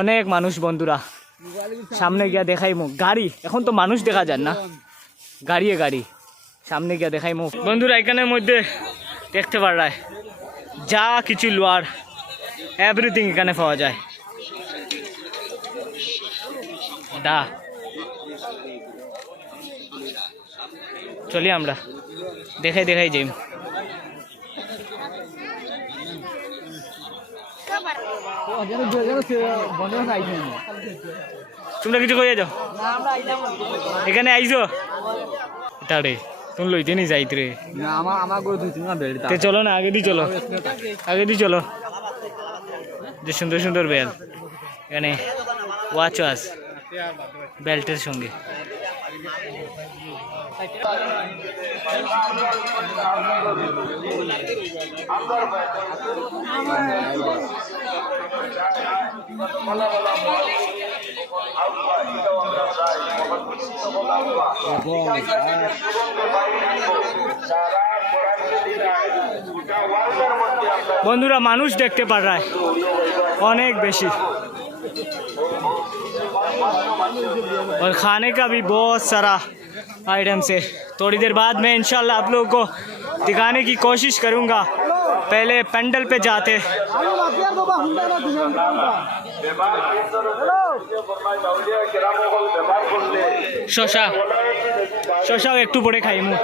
অনেক মানুষ বন্ধুরা, সামনে গিয়া দেখাই মুখ গাড়ি, এখন তো মানুষ দেখা যায় না, গাড়ি সামনে গিয়া দেখাই মুখ বন্ধুরা। এখানের মধ্যে দেখতে পারায় যা কিছু লোয়ার এভরিথিং এখানে পাওয়া যায়। দা চলি আমরা দেখাই যাই। তোমরা কিছু কইয়া যাও, এখানে আইছো তারে তুমি লইতে নি যাইত রে। চলো না আগে দি চলো, যে সুন্দর সুন্দর বেল এখানে ওয়াচও আছে বেল্টের সঙ্গে। বন্ধুরা মানুষ দেখতে পারায় অনেক बेशी और खाने का भी बहुत सारा आइटम्स है। थोड़ी देर बाद मैं इंशाल्लाह आप लोगों को दिखाने की कोशिश करूंगा। पहले पेंडल पे जाते शशा एक टू पड़े खाई मुँह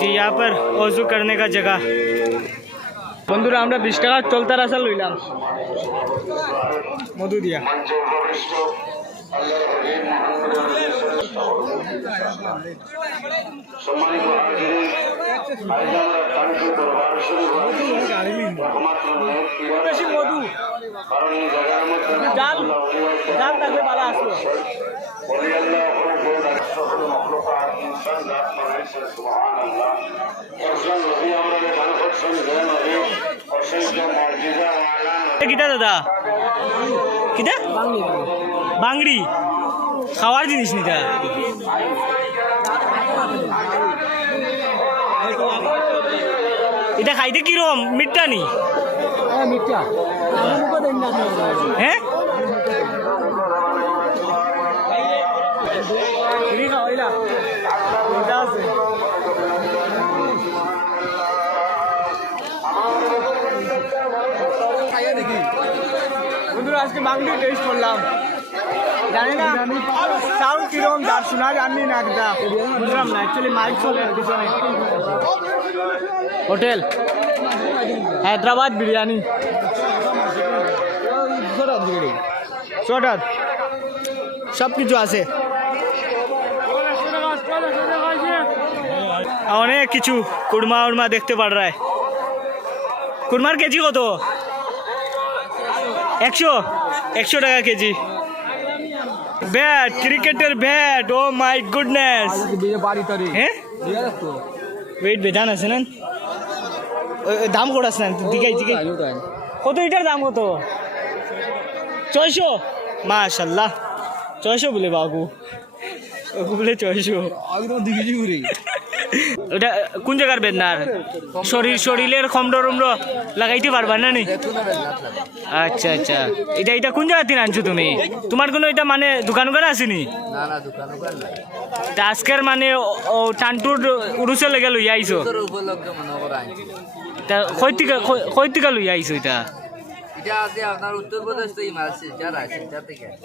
जी। यहाँ पर वजू करने का जगह बंधुरा আমরা 20 টাকা চলতা রাসা লইলাম মধু দিয়া। বেশি মধু কারণ এই জায়গার মধ্যে ডাল থাকলে ভালো আসলো। কিটা দাদা কিটা বাংড়ি খাওয়ার জিনিস নিটা এটা খাইতে কিরম মিঠা নি মিঠা হ্যাঁ বন্ধুরা আজকে বাংলি টেস্ট করলাম, জানি না সাউন্ড কিরকম যার শোনা জানি না, একটা বুঝলাম না অ্যাকচুয়ালি মাইক চলে পিছনে। হোটেল হায়দ্রাবাদ বিরিয়ানি ছোটাত সব কিছু আছে, অনেক কিছু কুরমা উরমা দেখতে পার রায়। কুরমার কেজি কত? 100 টাকা কেজি। ব্যাট ক্রিকেটের ব্যাট, ও মাই গুডনেস। হ্যাঁ ওয়েট বেদান আছে না, দাম কত আছে না দিকাই কত? এটার দাম কত? 600 মাশাল্লাহ 600 বলে বাবু, বলে 600। ওটা কোন জায়গার বেদনার? শরীরের খমড় লাগাইতে পারবা না নি? আচ্ছা আচ্ছা, এটা কোন জায়গা থেকে আনছো তুমি? তোমার কোনো এটা মানে দোকান আসেনি? আজকের মানে টানটুর উড়ুসে লেগে লইয়া আইছো? কই থেকে লইয়া আইছো এটা?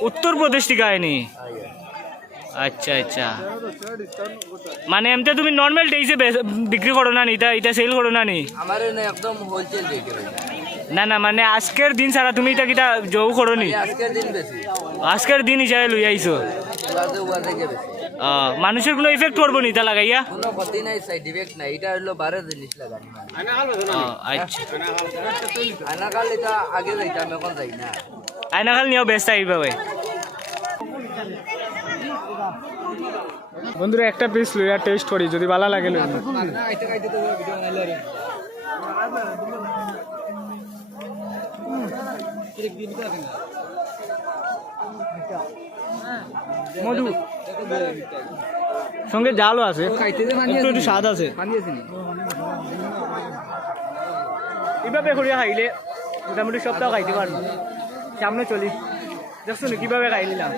উত্তর প্রদেশ থেকে আইনি। আচ্ছা আচ্ছা মানে এমতে তুমি নর্মাল ডেইসে বিক্রি করো না নি এটা সেল করো না নি আমার একদম হোলসেল রেটে না না মানে আজকের দিন ছাড়া তুমি এটা কিটা যোগ করো নি আজকের দিন বেশি আজকের দিন হিসাবে লই আইছো মানুষের কোনো ইফেক্ট করবো নি তা লাগাইয়া কোনো ক্ষতি নাই সাইড ইফেক্ট নাই এটা হলো 12 জিনিস লাগানি আচ্ছা আনাকাল এটা আগে যাইতাম এখন যাই না আয়নাখাল নিয়েও ব্যস্ত এইভাবে বন্ধুরা একটা পিস লইয়া টেস্ট করি যদি ভালো লাগে লই মধু সঙ্গে জালও আছে একটু একটু স্বাদ আছে এইভাবে করিয়া খাইলে মোটামুটি সপ্তাহ খাইতে পারবো সামনে চলি দেখছো নি কিভাবে খাই নিলাম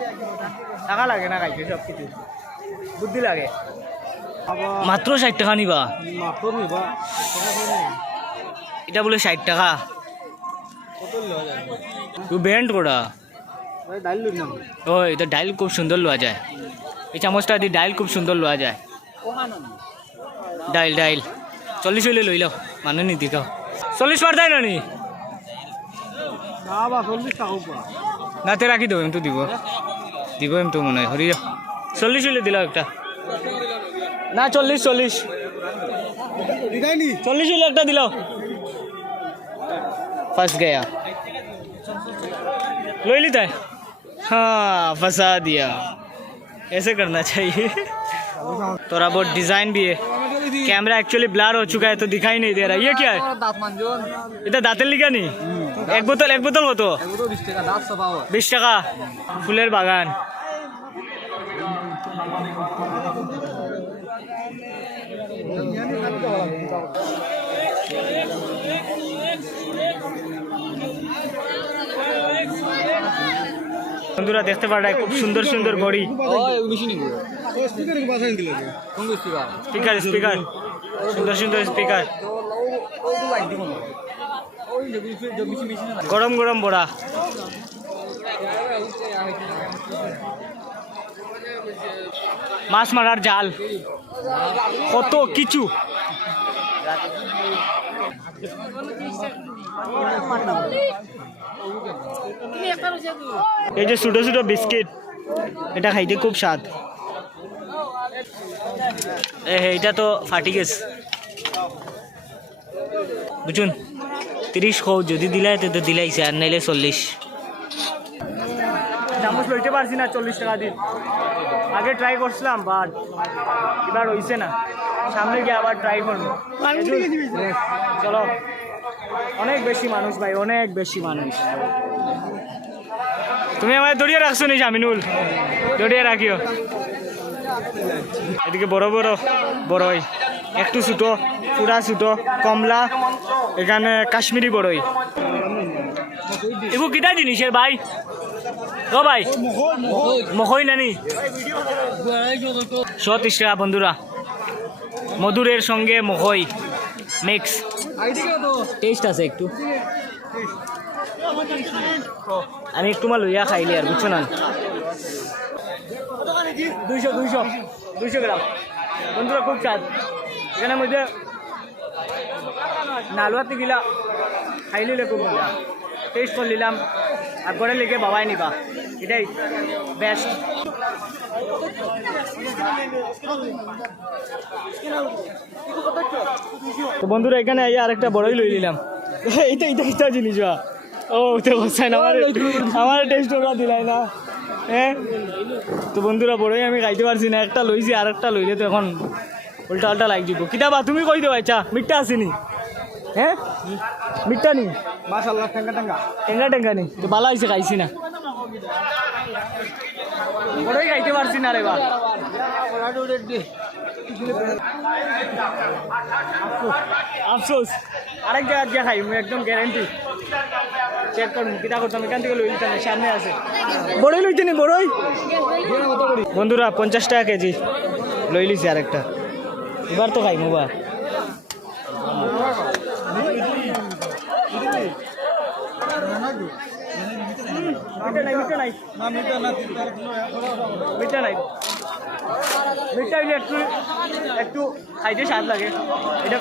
টাকা লাগে না খাইতে সব কিছু বুদ্ধি লাগে মাত্র 60 টাকা নিবা এটা বলে 60 টাকা তুই ব্যান্ড কোটা ও এটা ডাইল খুব সুন্দর লওয়া যায় এই চামচটা দিয়ে ডাইল খুব সুন্দর লওয়া যায় ডাইল ডাইল 40 হইলে লই লো মানে নি দিকাও 40 পার দেয় না নি নাতে রাখি দেবো এম তো দিব এম তো মনে হয় হরি 40 হইলে দিলাম একটা না 40 40 হইলে একটা দিল फंस गया ले ली था हाँ फंसा दिया ऐसे करना चाहिए थोड़ा बहुत डिजाइन भी है कैमरा एक्चुअली ब्लर हो चुका है तो दिखाई नहीं दे रहा ये क्या है इधर दांतेल लिखा नहीं एक बोतल हो तो 20 টাকা ফুলের বাগান বন্ধুরা দেখতে পারা খুব সুন্দর সুন্দর ঘড়ি স্পিকার সুন্দর সুন্দর স্পিকার গরম গরম বড়া মাছ মারার জাল কত কিছু এই যে ছোট ছোট বিস্কিট এটা খাইতে খুব স্বাদ এইটা তো ফাটি গেছে বুঝুন 30 খাও যদি দিলাই তো দিলাইছে আর নাইলে 40 চামচ লইতে পারছি না 40 টাকা দিন আগে ট্রাই করছিলাম বাট এবার হইছে না সামনে গিয়ে আবার ট্রাই করবো চলো অনেক বেশি মানুষ ভাই অনেক বেশি মানুষ তুমি আমায় দড়িয়ে রাখছো নি জামিনুল দড়িয়ে রাখিও এদিকে বড় বড় বড়ই একটু ছোটো পুরা ছোটো কমলা এখানে কাশ্মীরি বড়ই এগুলো কিটা জিনিসের ভাই ও ভাই মহই নানি 130 টাকা বন্ধুরা মধুরের সঙ্গে মহই মিক্স টেস্ট আছে একটু আমি একটু মা লইয়া খাইলি আর বুঝছো না 200 গ্রাম বন্ধুরা খুব স্বাদ এখানে মধ্যে নালুয়াতে গিলা খাই নিলে খুব মজা টেস্ট করে নিলাম আর ঘরে লেগে বাবাই নিবা এটাই বেস্ট তো বন্ধুরা এখানে আরেকটা বড়ই লই নিলাম এইটা জিনিস ও তো বসাই না আমার টেস্ট ওরা দিলাই না হ্যাঁ তো বন্ধুরা বড়ই আমি খাইতে পারছি না একটা লইছি আর একটা লইলে তো এখন উল্টা উল্টা লাগ দিব কিতাবা তুমি কই দেবা চা মিঠটা আসেনি হ্যাঁ মিঠটা নি মাশাআল্লাহ টেঙ্গা নি তো ভালো হয়েছে খাইছি না বড়ই খাইতে পারছি না রে বা আফসোস আরেক জায়গা গিয়ে খাই একদম গ্যারেন্টি চেক করুন কিটা করতাম এখান থেকে লই নিতাম সামনে আছে বড়ই লইতে নি বড়ই বন্ধুরা 50 টাকা কেজি লই লিছি আরেকটা এবার তো খাই মোবা মিঠা নাই মিটটা হইলে একটু একটু খাইতে স্বাদ লাগে, এটা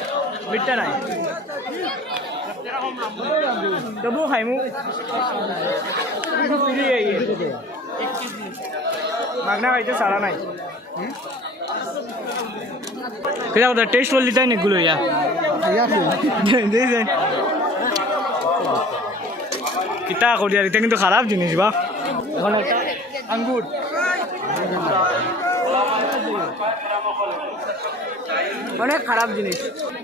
মিটটা নাই, তবুও খাইমু মাগনা খাইতে সারা নাই। কেটা কথা টেস্ট করলি তাই নাগুলো ইয়া কিতা করি আর এটা কিন্তু খারাপ জিনিস বা। এখন একটা আঙ্গুর অনেক খারাপ জিনিস।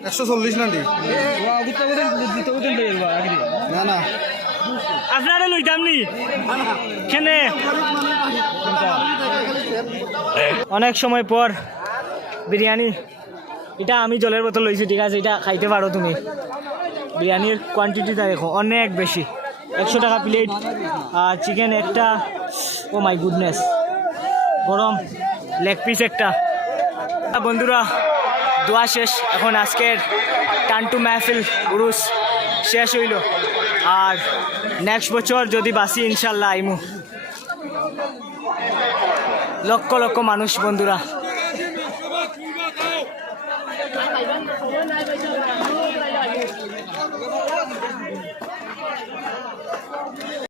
140 না দি না না আপনারা লইতাম নি কেনে? অনেক সময় পর বিরিয়ানি, এটা আমি জলের বোতল লইছি, ঠিক আছে, এটা খাইতে পারো তুমি। বিরিয়ানির কোয়ান্টিটিটা দেখো অনেক বেশি, 100 টাকা প্লেট। আর চিকেন একটা, ও মাই গুডনেস, গরম লেগ পিস একটা। বন্ধুরা দোয়া শেষ, এখন আজকের টান্টু মাহফিল উরুস শেষ হইল। আর নেক্সট বছর যদি বাসি ইনশাল্লাহ আইমু। লক্ষ লক্ষ মানুষ বন্ধুরা,